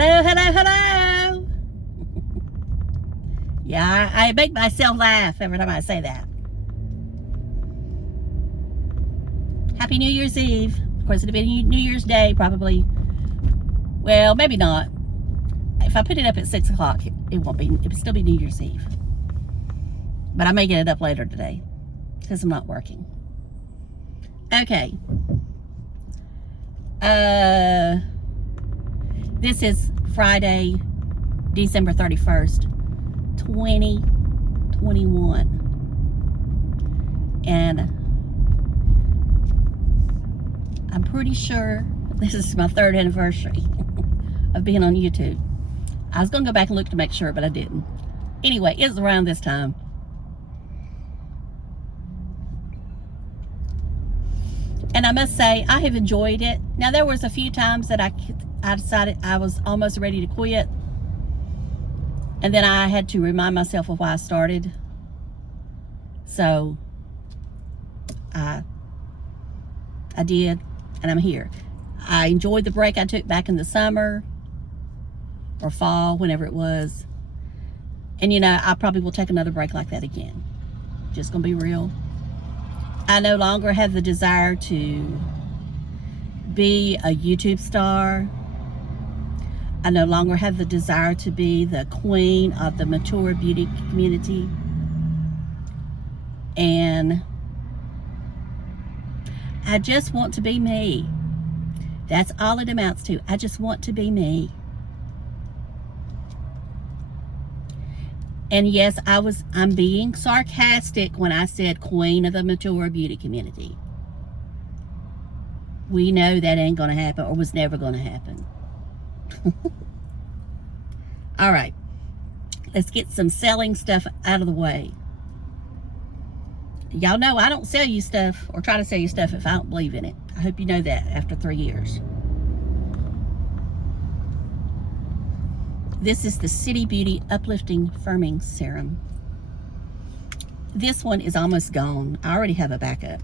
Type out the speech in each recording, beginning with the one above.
Hello, hello, hello. Yeah, I make myself laugh every time I say that. Happy New Year's Eve. Of course, it'll be New Year's Day, probably. Well, maybe not. If I put it up at 6 o'clock, it won't be. It'll still be New Year's Eve. But I may get it up later today because I'm not working. Okay. This is Friday, December 31st, 2021. And I'm pretty sure this is my 3rd anniversary of being on YouTube. I was going to go back and look to make sure, but I didn't. Anyway, it's around this time. And I must say, I have enjoyed it. Now, there was a few times that I decided I was almost ready to quit. And then I had to remind myself of why I started. So, I did, and I'm here. I enjoyed the break I took back in the summer or fall, whenever it was. And, you know, I probably will take another break like that again. Just gonna be real. I no longer have the desire to be a YouTube star. I no longer have the desire to be the queen of the mature beauty community. And I just want to be me. That's all it amounts to. I just want to be me. And yes, I'm being sarcastic when I said queen of the mature beauty community. We know that ain't gonna happen, or was never gonna happen. All right, let's get some selling stuff out of the way. Y'all know I don't sell you stuff or try to sell you stuff if I don't believe in it. I hope you know that after 3 years. This is the City Beauty Uplifting Firming Serum. This one is almost gone. I already have a backup.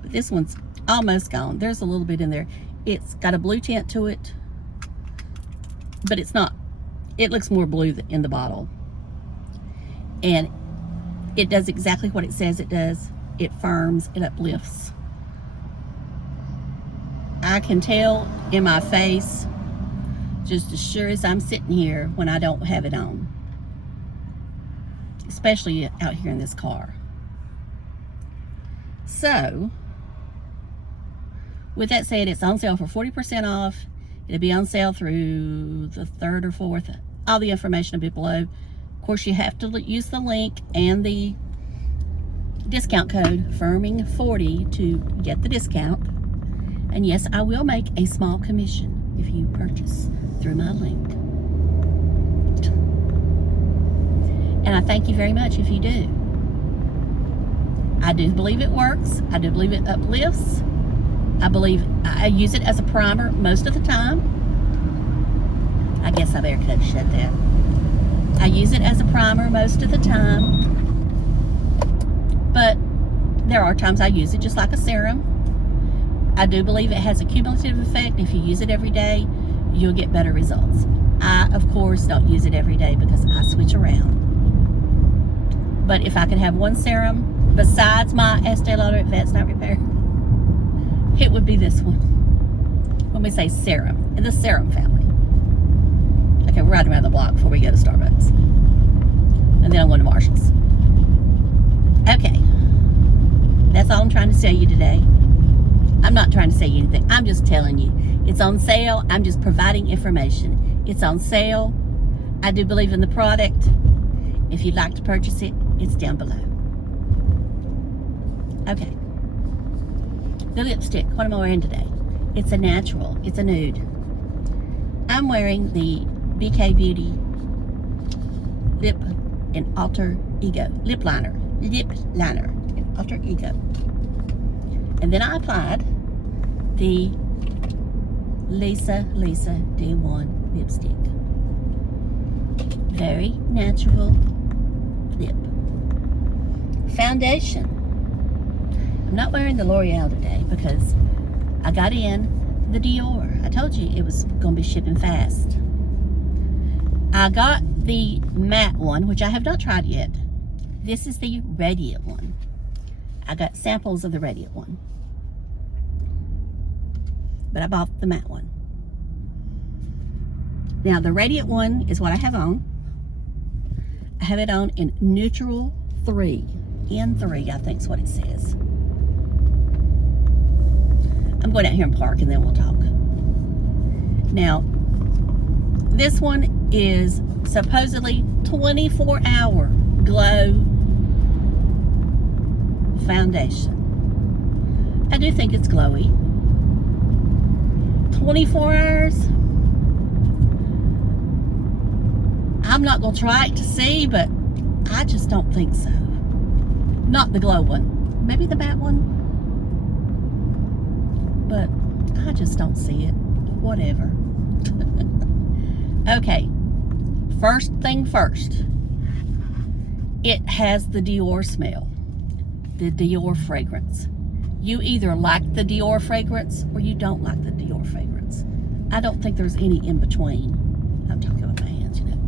But this one's almost gone. There's a little bit in there. It's got a blue tint to it, but it's not. It looks more blue in the bottle. And it does exactly what it says it does. It firms, it uplifts. I can tell in my face, just as sure as I'm sitting here, when I don't have it on. Especially out here in this car. So, with that said, it's on sale for 40% off. It'll be on sale through the 3rd or 4th. All the information will be below. Of course, you have to use the link and the discount code FIRMING40 to get the discount. And yes, I will make a small commission if you purchase through my link. And I thank you very much if you do. I do believe it works. I do believe it uplifts. I believe I use it as a primer most of the time. I guess I better shut that. I use it as a primer most of the time. But there are times I use it just like a serum. I do believe it has a cumulative effect. If you use it every day, you'll get better results. I, of course, don't use it every day because I switch around. But if I could have one serum besides my Estee Lauder Advanced Night Repair, it would be this one. When we say serum, in the serum family. Okay, we're riding around the block before we go to Starbucks. And then I'm going to Marshall's. Okay. That's all I'm trying to tell you today. I'm not trying to say anything. I'm just telling you. It's on sale. I'm just providing information. It's on sale. I do believe in the product. If you'd like to purchase it, it's down below. Okay. The lipstick. What am I wearing today? It's a natural. It's a nude. I'm wearing the BK Beauty Lip and Alter Ego. Lipliner. Lipliner and Alter Ego. And then I applied the Lisa D1 lipstick. Very natural lip. Foundation. I'm not wearing the L'Oreal today because I got in the Dior. I told you it was going to be shipping fast. I got the matte one, which I have not tried yet. This is the radiant one. I got samples of the radiant one, but I bought the matte one. Now the radiant one is what I have on. I have it on in neutral 3, N3, I think is what it says. I'm going out here and park and then we'll talk. Now, this one is supposedly 24-hour glow foundation. I do think it's glowy. 24 hours. I'm not going to try it to see, but I just don't think so. Not the glow one. Maybe the matte one. But I just don't see it. Whatever. Okay. First thing first. It has the Dior smell. The Dior fragrance. You either like the Dior fragrance or you don't like the Dior fragrance. I don't think there's any in between. I'm talking about my hands, you know.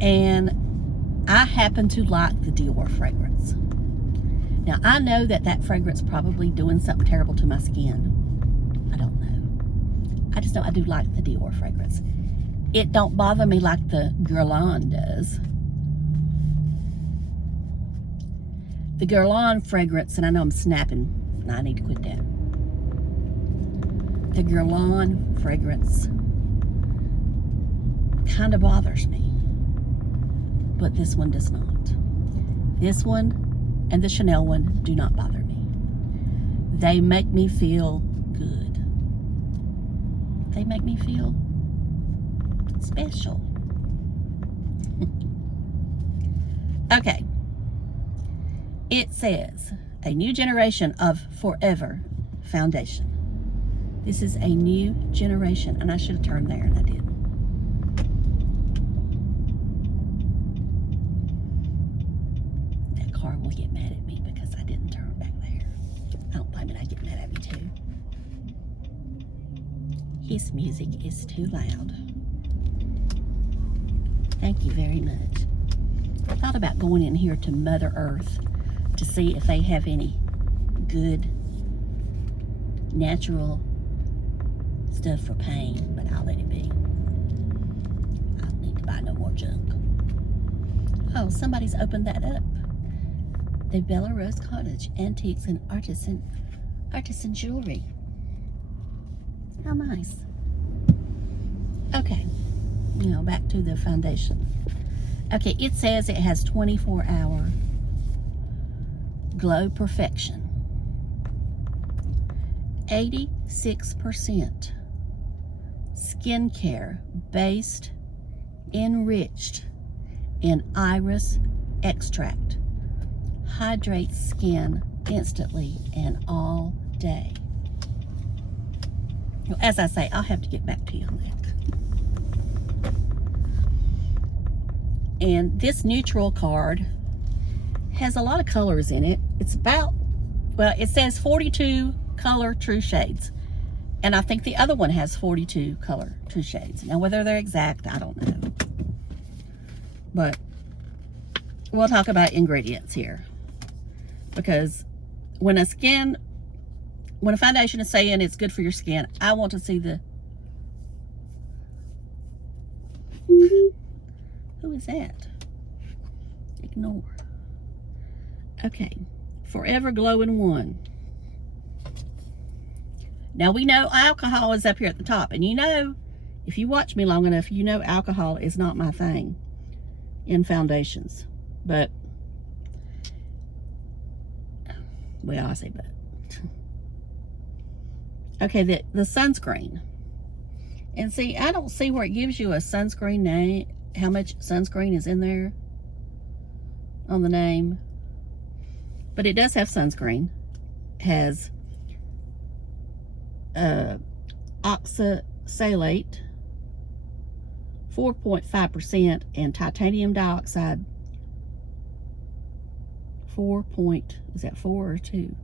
And I happen to like the Dior fragrance. Now, I know that fragrance probably doing something terrible to my skin. I don't know. I just know I do like the Dior fragrance. It don't bother me like the Guerlain does. The Guerlain fragrance, and I know I'm snapping. No, I need to quit that. The Guerlain fragrance kind of bothers me. But this one does not. This one and the Chanel one do not bother me. They make me feel good. They make me feel special. Okay. It says, a new generation of Forever foundation. This is a new generation, and I should have turned there, and I didn't. That car will get mad at me because I didn't turn back there. I don't blame it, I get mad at me too. His music is too loud. Thank you very much. I thought about going in here to Mother Earth to see if they have any good natural stuff for pain, but I'll let it be. I don't need to buy no more junk. Oh, somebody's opened that up. The Bella Rose Cottage Antiques and Artisan Jewelry. How nice. Okay, now back to the foundation. Okay, it says it has 24-hour glow perfection. 86% skincare based, enriched in iris extract. Hydrates skin instantly and all day. Well, as I say, I'll have to get back to you on that. And this neutral card has a lot of colors in it. It's about, well, it says 42 color true shades. And I think the other one has 42 color true shades. Now, whether they're exact, I don't know. But we'll talk about ingredients here. Because when a foundation is saying it's good for your skin, I want to see the... Who is that? Ignore. Okay. Forever Glowing One. Now we know alcohol is up here at the top. And you know, if you watch me long enough, you know alcohol is not my thing in foundations. But, well, I say but. Okay, the sunscreen. And see, I don't see where it gives you a sunscreen name, how much sunscreen is in there on the name. But it does have sunscreen. It has oxalate, 4.5%, and titanium dioxide, is that 4 or 2?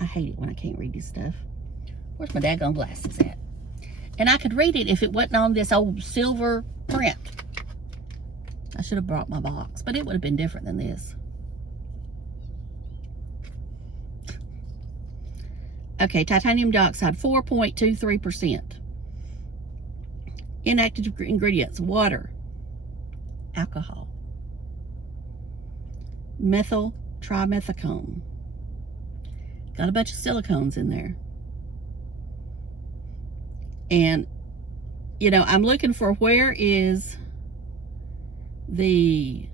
I hate it when I can't read this stuff. Where's my daggone glasses at? And I could read it if it wasn't on this old silver print. I should have brought my box, but it would have been different than this. Okay, titanium dioxide, 4.23%. Inactive ingredients, water, alcohol, methyl trimethicone. Got a bunch of silicones in there. And, you know, I'm looking for where is the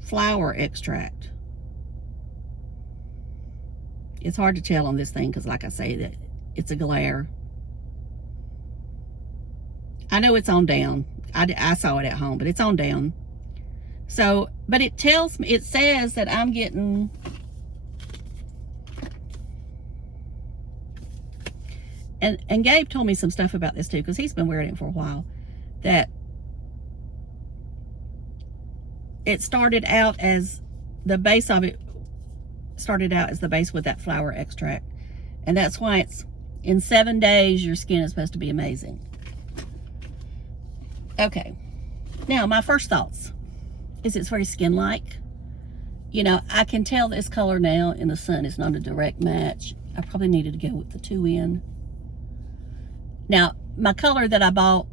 flower extract. It's hard to tell on this thing because, like I say, that it's a glare. I know it's on down. I saw it at home, but it's on down. So, but it tells me, it says that I'm getting and Gabe told me some stuff about this too, because he's been wearing it for a while, that it started out as the base of it started out as the base with that flower extract, and that's why it's in 7 days your skin is supposed to be amazing. Okay, now my first thoughts is it's very skin-like. You know, I can tell this color now in the sun is not a direct match. I probably needed to go with the 2N. Now, my color that I bought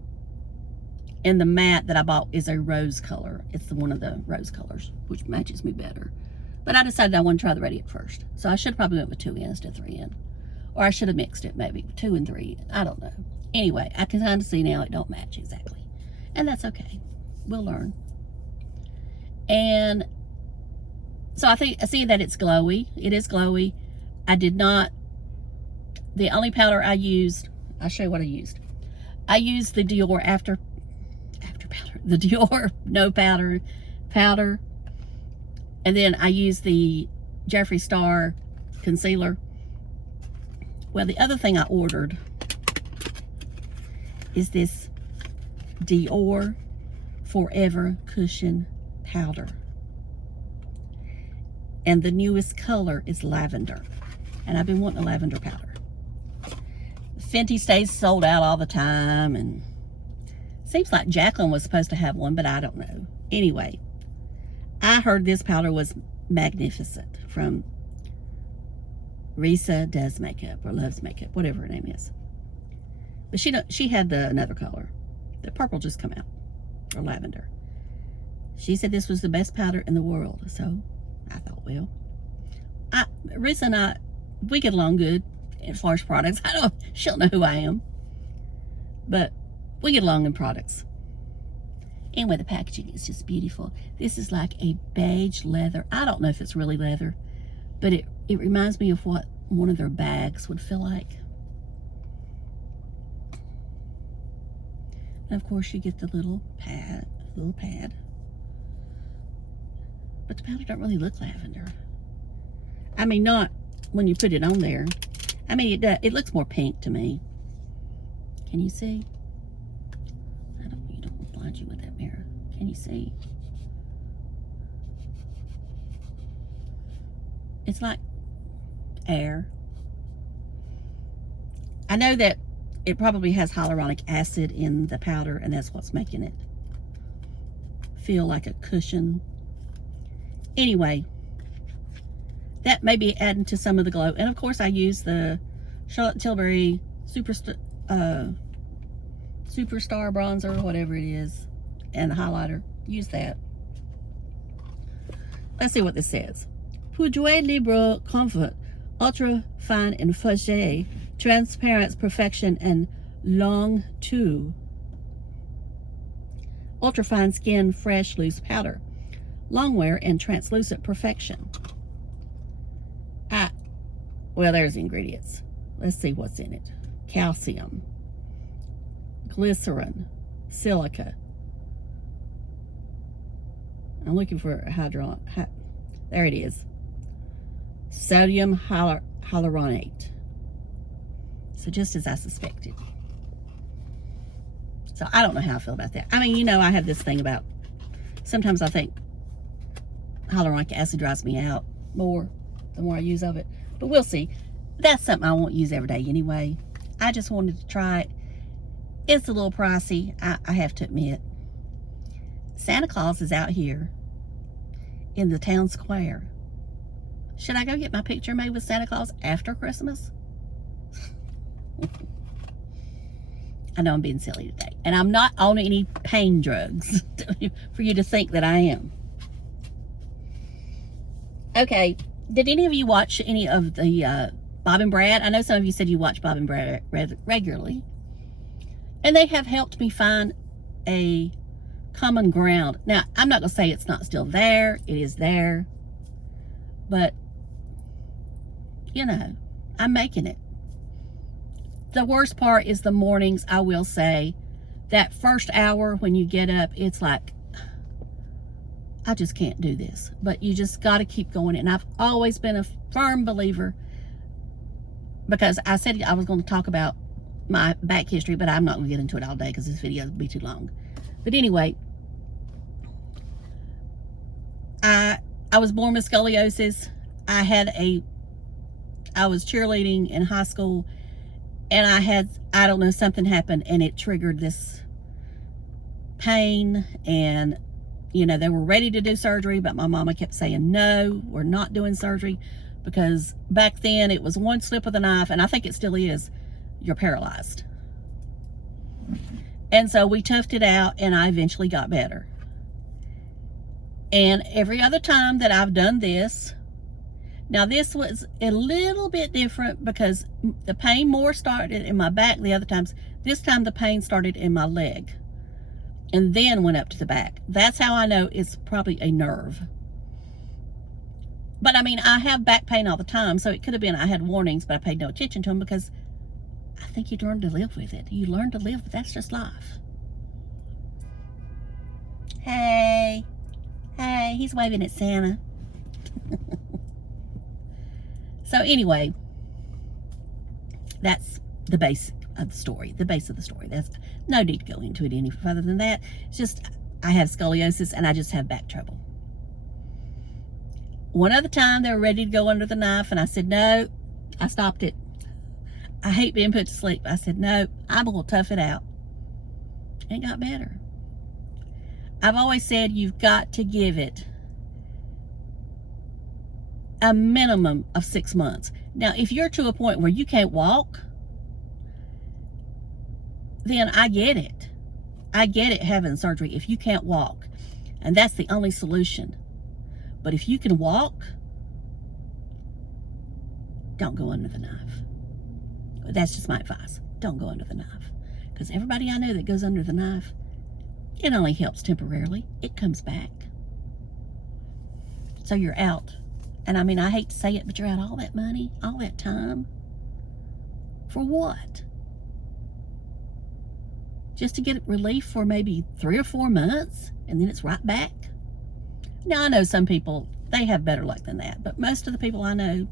in the matte that I bought is a rose color. It's one of the rose colors, which matches me better. But I decided I want to try the Radiant first. So I should have probably went with 2N instead of 3N. Or I should have mixed it, maybe 2 and 3. I don't know. Anyway, I can kind of see now it don't match exactly. And that's okay. We'll learn. And so I see that it's glowy. It is glowy. I did not, the only powder I used, I'll show you what I used. I used the Dior after powder, the Dior no powder. And then I used the Jeffree Star concealer. Well, the other thing I ordered is this Dior Forever Cushion powder. And the newest color is lavender. And I've been wanting a lavender powder. Fenty stays sold out all the time, and seems like Jacqueline was supposed to have one, but I don't know. Anyway, I heard this powder was magnificent from Risa Does Makeup or Loves Makeup, whatever her name is. But she had another color. The purple just come out, or lavender. She said this was the best powder in the world, so I thought, well, Risa and I, we get along good as far as products. She'll know who I am, but we get along in products. Anyway, the packaging is just beautiful. This is like a beige leather. I don't know if it's really leather, but it reminds me of what one of their bags would feel like. And of course you get the little pad. But the powder don't really look lavender. I mean, not when you put it on there. I mean, it looks more pink to me. Can you see? You don't blind you with that mirror. Can you see? It's like air. I know that it probably has hyaluronic acid in the powder, and that's what's making it feel like a cushion. Anyway, that may be adding to some of the glow. And of course I use the Charlotte Tilbury Superstar bronzer, whatever it is, and the highlighter. Use that. Let's see what this says. Pour jouer libre comfort, ultra fine and feuille, transparent perfection and long tout. Ultra fine skin, fresh, loose powder. Long wear and translucent perfection. Well, there's the ingredients. Let's see what's in it. Calcium, glycerin, silica. I'm looking for a there it is. Sodium hyaluronate. So just as I suspected. So I don't know how I feel about that. I mean, you know, I have this thing about, sometimes I think hyaluronic acid drives me out more the more I use of it. But we'll see. that's something I won't use every day anyway. I just wanted to try it. It's a little pricey, I have to admit. Santa Claus is out here in the town square. Should I go get my picture made with Santa Claus after Christmas? I know I'm being silly today. And I'm not on any pain drugs for you to think that I am. Okay, did any of you watch any of the Bob and Brad? I know some of you said you watch Bob and Brad regularly. And they have helped me find a common ground. Now, I'm not going to say it's not still there. It is there. But, you know, I'm making it. The worst part is the mornings, I will say. That first hour when you get up, it's like, I just can't do this. But you just got to keep going. And I've always been a firm believer, because I said I was going to talk about my back history, but I'm not going to get into it all day because this video will be too long. But anyway, I was born with scoliosis. I was cheerleading in high school, and I don't know, something happened and it triggered this pain. And, you know, they were ready to do surgery, but my mama kept saying, no, we're not doing surgery, because back then it was one slip of the knife, and I think it still is, you're paralyzed. And so we toughed it out, and I eventually got better. And every other time that I've done this, now this was a little bit different because the pain more started in my back the other times. This time the pain started in my leg and then went up to the back. That's how I know it's probably a nerve. But I mean, I have back pain all the time, so it could have been I had warnings, but I paid no attention to them because I think you learn to live with it. You learn to live, but that's just life. Hey, he's waving at Santa. So anyway, that's the base of the story, the base of the story. That's no need to go into it any further than that. It's just, I have scoliosis and I just have back trouble. One other time they were ready to go under the knife, and I said, no, I stopped it. I hate being put to sleep. I said, no, I'm going to tough it out. And it got better. I've always said you've got to give it a minimum of 6 months. Now, if you're to a point where you can't walk, then I get it. I get it having surgery if you can't walk. And that's the only solution. But if you can walk, don't go under the knife. That's just my advice. Don't go under the knife. Because everybody I know that goes under the knife, it only helps temporarily. It comes back. So you're out. And I mean, I hate to say it, but you're out all that money, all that time. For what? Just to get relief for maybe 3 or 4 months, and then it's right back? Now, I know some people, they have better luck than that, but most of the people I know,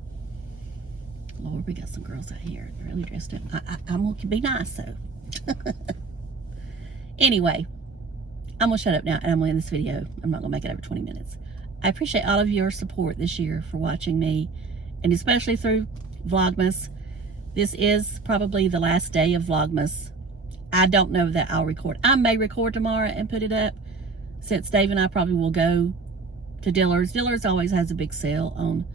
Lord, we got some girls out here really dressed up. I'm going to be nice, though. Anyway, I'm going to shut up now, and I'm going to end this video. I'm not going to make it over 20 minutes. I appreciate all of your support this year for watching me, and especially through Vlogmas. This is probably the last day of Vlogmas. I don't know that I'll record. I may record tomorrow and put it up, since Dave and I probably will go to Dillard's. Dillard's always has a big sale on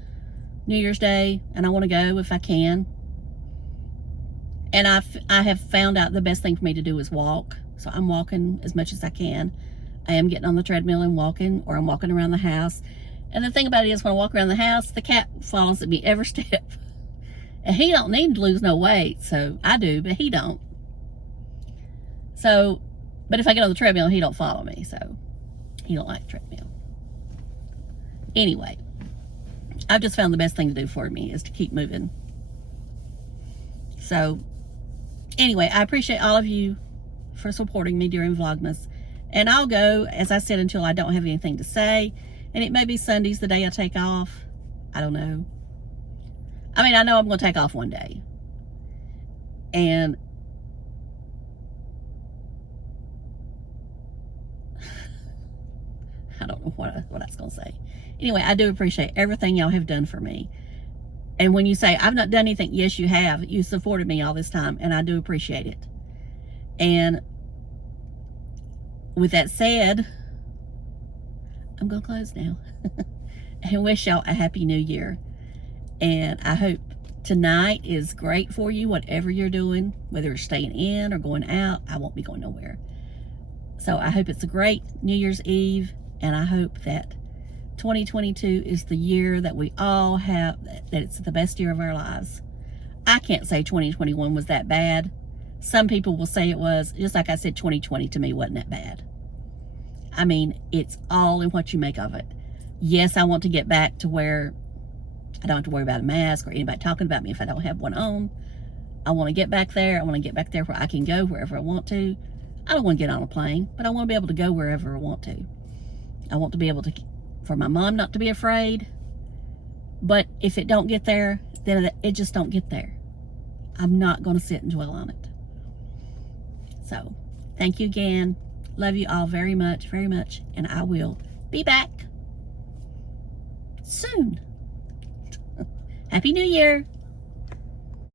New Year's Day, and I want to go if I can. And I have found out the best thing for me to do is walk. So I'm walking as much as I can. I am getting on the treadmill and walking, or I'm walking around the house. And the thing about it is, when I walk around the house, the cat follows me every step. And he don't need to lose no weight, so I do, but he don't. So, but if I get on the treadmill, he don't follow me, so he don't like the treadmill. Anyway, I've just found the best thing to do for me is to keep moving. So, anyway, I appreciate all of you for supporting me during Vlogmas. And I'll go, as I said, until I don't have anything to say. And it may be Sunday's the day I take off. I don't know. I mean, I know I'm going to take off one day. And I don't know what I was going to say. Anyway, I do appreciate everything y'all have done for me. And when you say, I've not done anything, yes, you have. You supported me all this time, and I do appreciate it. And with that said, I'm going to close now. And wish y'all a happy new year. And I hope tonight is great for you, whatever you're doing, whether you're staying in or going out. I won't be going nowhere. So I hope it's a great New Year's Eve, and I hope that 2022 is the year that we all have, that it's the best year of our lives. I can't say 2021 was that bad. Some people will say it was. Just like I said, 2020 to me wasn't that bad. I mean, it's all in what you make of it. Yes, I want to get back to where I don't have to worry about a mask or anybody talking about me if I don't have one on. I want to get back there. I want to get back there where I can go wherever I want to. I don't want to get on a plane, but I want to be able to go wherever I want to. I want to be able to, for my mom not to be afraid. But if it don't get there, then it just don't get there. I'm not going to sit and dwell on it. So, thank you again. Love you all very much, and I will be back soon. Happy New Year.